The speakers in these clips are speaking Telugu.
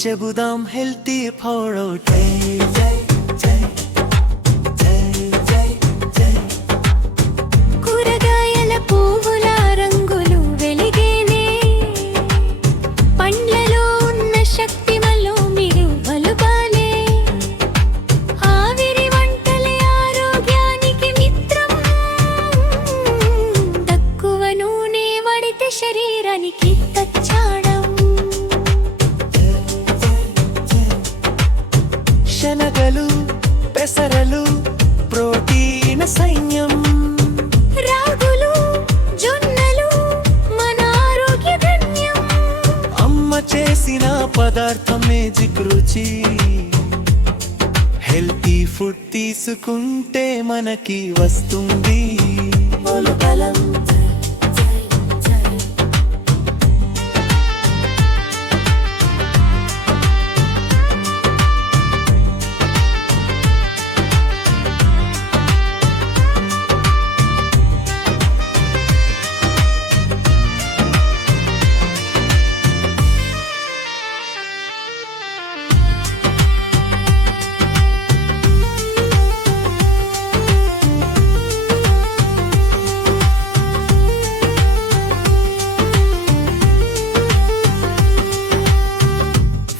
చెబుదాం హెల్తీ ఫాడ్. కూరగాయల పువ్వుల రంగులు వెలిగేనే, పండ్లలో ఉన్న శక్తి వల్ల మీరు బలుపాలే. ఆవిరి వంటలే ఆరోగ్యానికి మిత్రం, తక్కువ నూనె వాడితే శరీరానికి తచ్చాడం. శనగలు పెసరలు ప్రోటీన్ సైన్యం, రాగులు జొన్నలు మన ఆరోగ్య ధన్యం. అమ్మ చేసిన పదార్థం మేజిక్ రుచి. హెల్తీ ఫుడ్ తీసుకుంటే మనకి వస్తుంది బలం.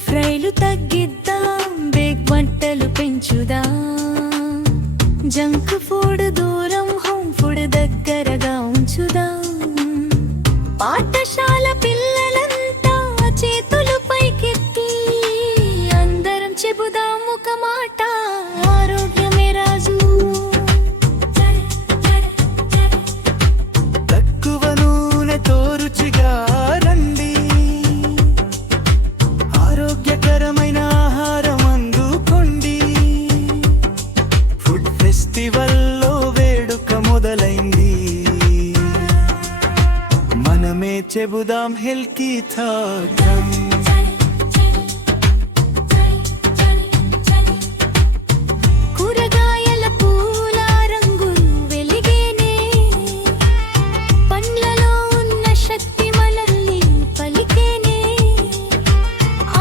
ఫ్రైలు తగ్గిద్దాం, బేక్ వంటలు పెంచుదాం. జంక్ ఫుడ్ దూరం, హోమ్ ఫుడ్ దగ్గరగా ఉంచుదాం. పాఠశాల పిల్లలంతా చేతులు పైకెత్తి అందరం చెబుదాం ఒక మాట, ఆరోగ్యమే రాజు. తక్కువ నూనెతో రుచిగా రండి, ఆరోగ్యకరమైన ఆహారం అందుకోండి. ఫుడ్ ఫెస్టివల్లో వేడుక మొదలైంది, మనమే చెబుదాం హెల్తీ థాట్. కూరగాయల పూల రంగులు వెలిగేనే, పండ్లలో ఉన్న శక్తి మనల్ని పలికేనే.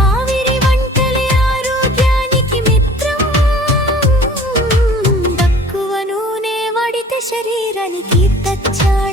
ఆవిరి వంటలే ఆరోగ్యానికి మిత్రం, తక్కువ నూనె వాడితే శరీరానికి తచ్చాడు.